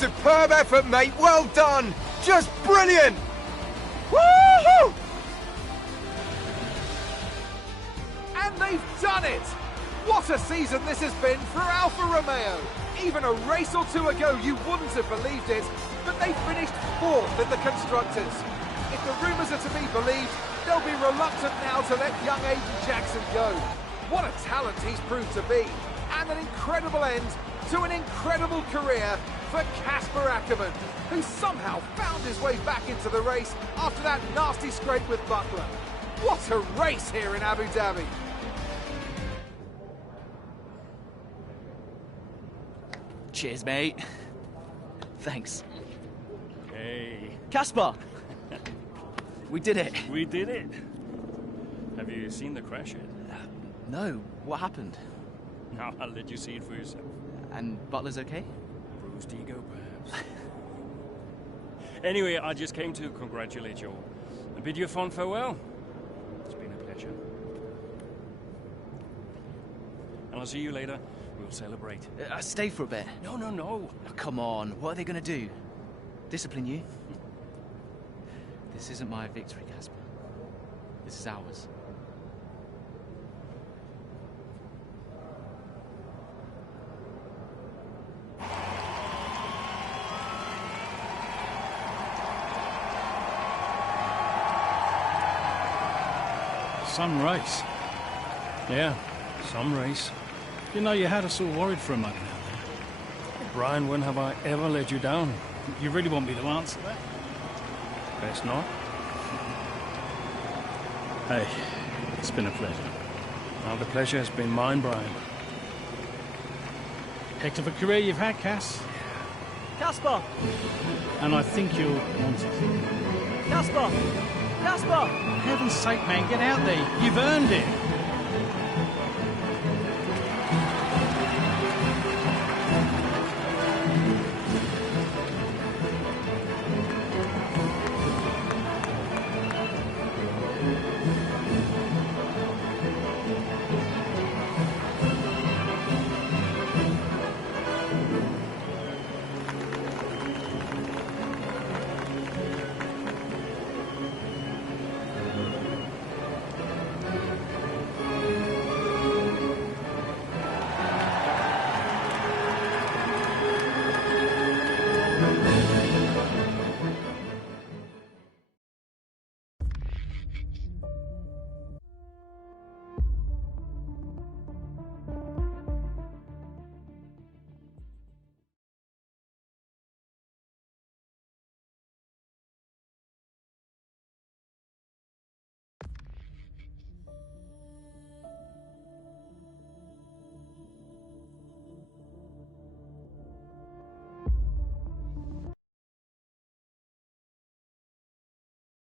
Superb effort, mate. Well done. Just brilliant. Woohoo! And they've done it. What a season this has been for Alfa Romeo. Even a race or two ago, you wouldn't have believed it, but they finished 4th in the Constructors. If the rumours are to be believed, they'll be reluctant now to let young Aiden Jackson go. What a talent he's proved to be, and an incredible end to an incredible career for Casper Ackerman, who somehow found his way back into the race after that nasty scrape with Butler. What a race here in Abu Dhabi! Cheers, mate. Thanks. Hey. Casper! We did it. We did it. Have you seen the crash yet? No, what happened? Now I'll let you see it for yourself. And Butler's okay? Bruised ego, perhaps. Anyway, I just came to congratulate you all and bid you a fond farewell. It's been a pleasure. And I'll see you later. We'll celebrate. Stay for a bit. No, no, no. Oh, come on, what are they going to do? Discipline you? This isn't my victory, Casper. This is ours. Some race. Yeah, some race. You know, you had us all worried for a moment out there. Brian, when have I ever let you down? You really want me to answer that? Best not. Hey, it's been a pleasure. Now the pleasure has been mine, Brian. Heck of a career you've had, Cass. Casper! And I think you'll want it. Casper! Casper! For heaven's sake, man, get out there. You've earned it.